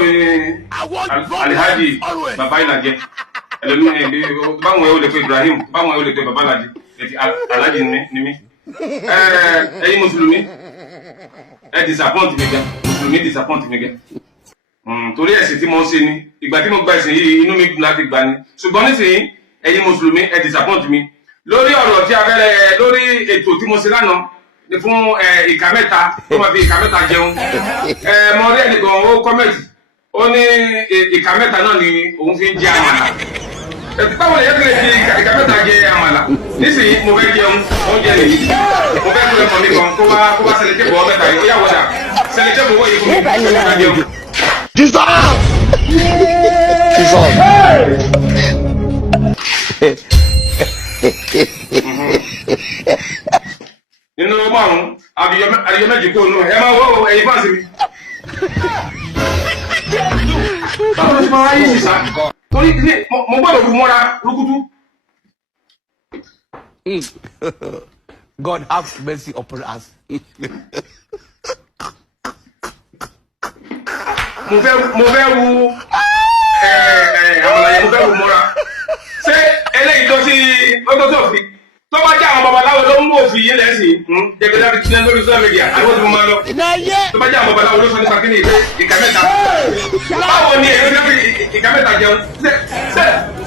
mi Alhaji bàbá Ìlàjẹ ẹlòmíì báwọn ẹ ò lè pe Ibrahim báwọn ẹ ò lè pe bàbá Ìlàjẹ ẹtì Alhaji ni mí ẹ̀yin mùsùlùmí ẹ disappoint mi gan mùsùlùmí disappoint mi gan torí ẹ̀sìn tí mo ń ṣe ni ìgbà tí mo gba ẹ̀sìn yìí inú mi dùn láti gbà ni ṣùgbọ́n nísìnyí ẹ̀yin mùsùlùmí ẹ disappoint mi lórí ọ̀rọ̀ tí a fẹ́rẹ̀ lórí ètò tí mo ṣe lánàá ni fún ìka mẹ́ta tó máa fi ìka mẹ́ta jẹun mo rí ẹnìkan ó kọ́mẹ̀tì ó ní ìka mẹ́ta náà ni òun fi ń jẹ àmàlà báwo lè yẹ kí lè fi ìka mẹ́ta jẹ àmàlà nísìnyí mo fẹ́ jẹun oúnjẹ nìyí mo fẹ́ kúrẹ́ mọ̀ mi kan kó wá sẹlẹ̀tẹ̀ bọ̀ mẹ́ta yìí ó yà wọ́dà sẹlẹ̀tẹ̀ bọ̀ wọ́ yìí fún mi kó fẹ́ jẹun. Nínú márùn-ún adìyẹ méjì kó nù ẹ máa wọ́ ẹ̀yin fáǹsì mi. Báwo ló ti máa yí sísá? Torí mo gbọ́dọ̀ fi mọ́ra rúkútú. God have mercy upon us. Mo fẹ́ wu àmàlàyé mo fẹ́ wu mọ́ra. Ṣé eléyìí tó sí òfin? Tó bá jẹ́ àwọn babaláwo ló ń mú òfin yìí lẹ́sìn jẹ́gbẹ́ láti tiẹ̀ lórí social media àwọn tó máa lọ. Tó bá jẹ́ àwọn babaláwo ló sọ nípa kí ni ìka mẹ́ta. Báwo ni èyí ló fi ìka mẹ́ta jẹun?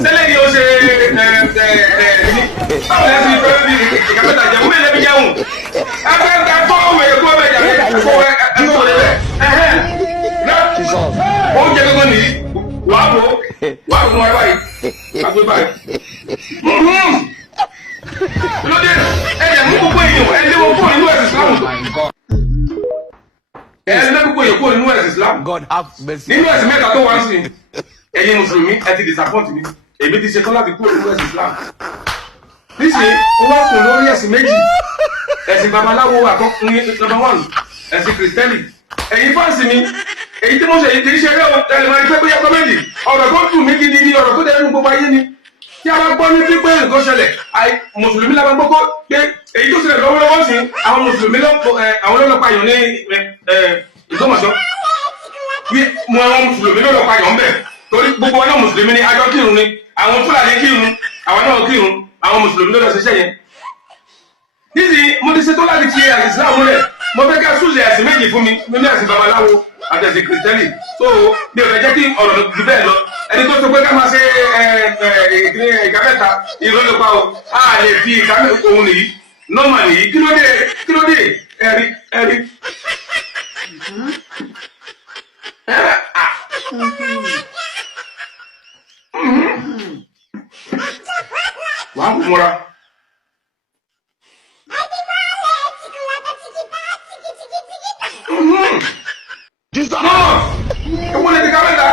Sẹ́lẹ̀ ni ó ṣe ní. Báwo ni ẹ fi fẹ́ fi ìka mẹ́ta jẹun? Mélòó fi jẹun? Ẹ fọ́ òwe kó bẹ̀ jà ẹ kó lè bẹ̀. Oúnjẹ gbogbo nìyí wàá wò wọn báyìí àgbé báyìí. Lóde ẹ̀yẹ̀ mú gbogbo èèyàn ẹ̀lẹ́ wọn kúrò nínú ẹ̀sìn Islam. Ẹ̀lẹ́ gbogbo èèyàn kúrò nínú ẹ̀sìn Islam. Nínú ẹ̀sìn mẹ́ta tó wá sí ẹ̀yin mùsùlùmí ẹ ti disappoint mi. Èmi ti ṣetán láti kúrò nínú ẹ̀sìn Islam. Níṣẹ́ ó wá kùn lórí ẹ̀sìn méjì. Ẹ̀sìn babaláwo àkọ́kùnrin number 1 ẹ̀sìn kìrìsìtẹ́nì. Ẹ̀yin fáǹsì mi èyí tí mo ṣe èyí kì í ṣe eré ẹ̀lẹ́mọ̀ ẹgbẹ́ bóyá kọ́mẹ́dì ọ̀rọ̀ tó dùn mí gidi ni ọ̀rọ̀ tó dẹnu gbogbo ayé ni. Tí a bá gbọ́ ní pípé nǹkan ṣẹlẹ̀ mùsùlùmí la bá gbọ́ pé èyí tó ṣẹlẹ̀ lọ́wọ́lọ́wọ́ sí àwọn mùsùlùmí àwọn ọlọ́pàá yàn ní Ìgbómọ̀ṣọ́ mú àwọn mùsùlùmí lọ́pàá yàn ń bẹ̀ torí gbogbo wọn náà mùsùlùmí ni àjọ kírun ni àwọn Fúlàní kírun àwọn náà kírun àwọn mùsùlùmí lọ́dọ̀ ṣiṣẹ́ yẹn. Nísìnyí mo ti ṣetán láti fi ẹ̀sìn Islam múlẹ̀ mo fẹ́ ká súnṣe ẹ̀sìn méjì fún mi nínú ẹ̀sìn babaláwo àti ẹ̀sìn kìrìsìtẹ́nì so mi ò fẹ́ jẹ́ kí ọ̀rọ̀ jù bẹ́ẹ̀ lọ ẹni tó sọ pé ká máa ṣe ìka mẹ́ta ìrọ́lọ́pàá o a lè fi ìka òun nìyí nọ́mà nìyí kí ló dé ẹ̀rí. Wàá kú mọ́ra. Jesus. No! Ẹ wọlé ti ká mẹ́ta.